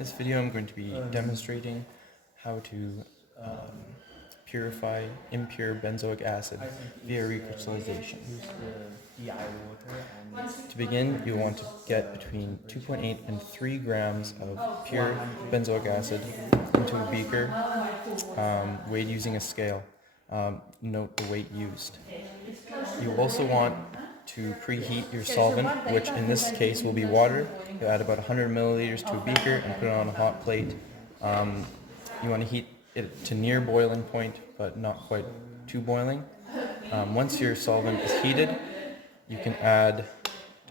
this video I'm going to be demonstrating how to purify impure benzoic acid via recrystallization. To begin, you'll want to get between 2.8 and 3 grams of pure benzoic acid into a beaker, weighed using a scale. Note the weight used. You also want to preheat your solvent, which in this case will be water. You add about 100 milliliters to a beaker and put it on a hot plate. You want to heat it to near boiling point, but not quite too boiling. Once your solvent is heated, you can add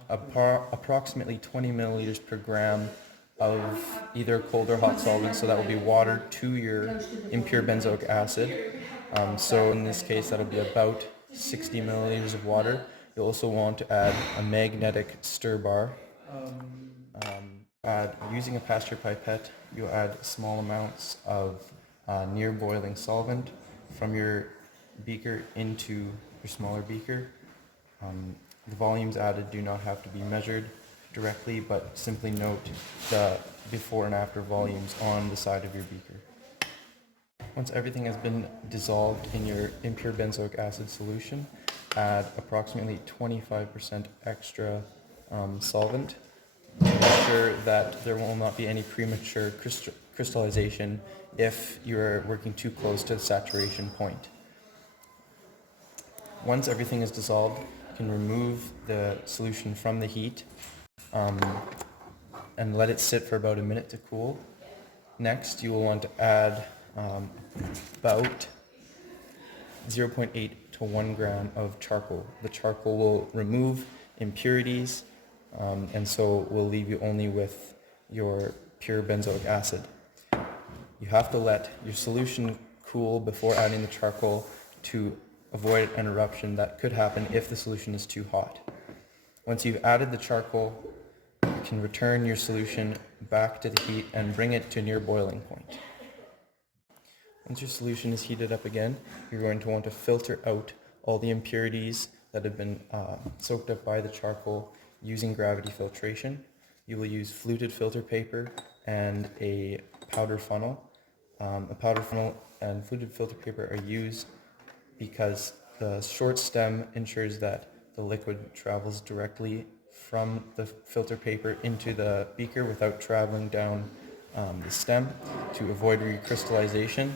approximately 20 milliliters per gram of either cold or hot solvent, so that will be water to your impure benzoic acid. So in this case, that'll be about 60 milliliters of water. You'll also want to add a magnetic stir bar. Using a pasture pipette, you'll add small amounts of near boiling solvent from your beaker into your smaller beaker. The volumes added do not have to be measured directly, but simply note the before and after volumes on the side of your beaker. Once everything has been dissolved in your impure benzoic acid solution, add approximately 25% extra solvent to ensure that there will not be any premature crystallization if you're working too close to the saturation point. Once everything is dissolved, you can remove the solution from the heat and let it sit for about a minute to cool. Next, you will want to add about 0.8 to 1 gram of charcoal. The charcoal will remove impurities and so will leave you only with your pure benzoic acid. You have to let your solution cool before adding the charcoal to avoid an eruption that could happen if the solution is too hot. Once you've added the charcoal, you can return your solution back to the heat and bring it to near boiling point. Once your solution is heated up again, you're going to want to filter out all the impurities that have been soaked up by the charcoal using gravity filtration. You will use fluted filter paper and a powder funnel. A powder funnel and fluted filter paper are used because the short stem ensures that the liquid travels directly from the filter paper into the beaker without traveling down the stem to avoid recrystallization.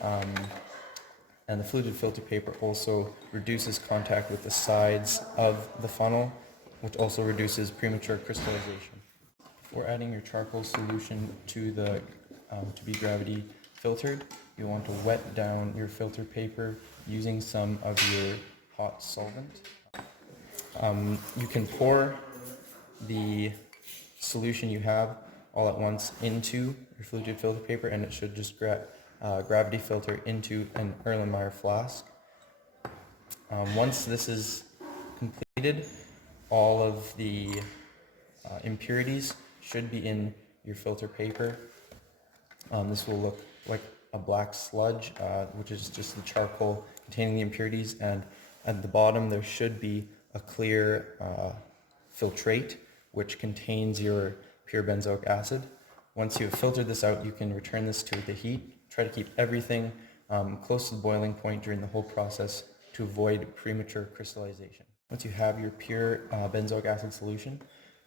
And the fluted filter paper also reduces contact with the sides of the funnel, which also reduces premature crystallization. Before adding your charcoal solution to the to be gravity filtered, you want to wet down your filter paper using some of your hot solvent. You can pour the solution you have all at once into your fluted filter paper, and it should just gravity filter into an Erlenmeyer flask. Once this is completed, all of the impurities should be in your filter paper. This will look like a black sludge, which is just the charcoal containing the impurities, and at the bottom there should be a clear filtrate which contains your pure benzoic acid. Once you have filtered this out, you can return this to the heat. Try to keep everything close to the boiling point during the whole process to avoid premature crystallization. Once you have your pure benzoic acid solution,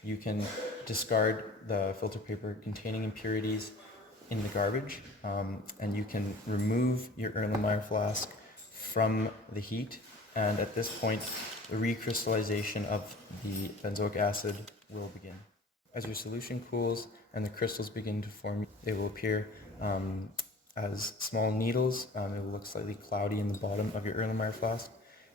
you can discard the filter paper containing impurities in the garbage, and you can remove your Erlenmeyer flask from the heat, and at this point the recrystallization of the benzoic acid will begin. As your solution cools and the crystals begin to form, they will appear as small needles. It will look slightly cloudy in the bottom of your Erlenmeyer flask.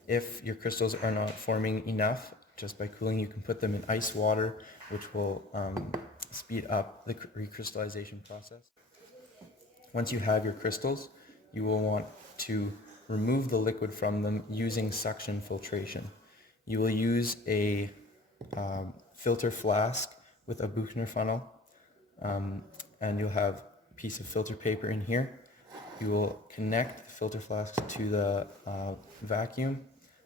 If your crystals are not forming enough, just by cooling, you can put them in ice water, which will speed up the recrystallization process. Once you have your crystals, you will want to remove the liquid from them using suction filtration. You will use a filter flask with a Buchner funnel, and you'll have a piece of filter paper in here. You will connect the filter flask to the vacuum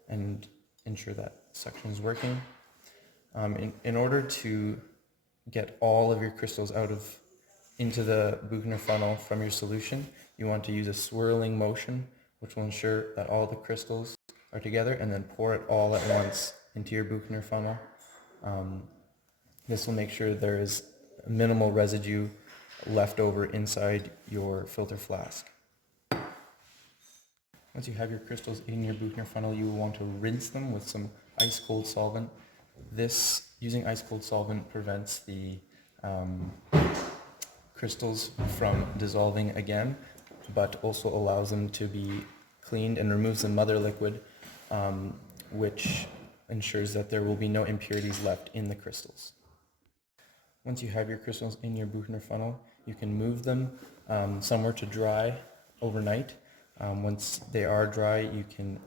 and ensure that suction is working. In order to get all of your crystals out of into the Buchner funnel from your solution, you want to use a swirling motion, which will ensure that all the crystals are together, and then pour it all at once into your Buchner funnel. This will make sure there is minimal residue left over inside your filter flask. Once you have your crystals in your Buchner funnel, you will want to rinse them with some ice cold solvent. Using ice cold solvent prevents the crystals from dissolving again, but also allows them to be cleaned and removes the mother liquid, which ensures that there will be no impurities left in the crystals. Once you have your crystals in your Buchner funnel, you can move them somewhere to dry overnight. Once they are dry, you can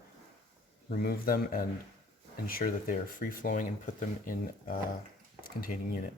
remove them and ensure that they are free-flowing and put them in a containing unit.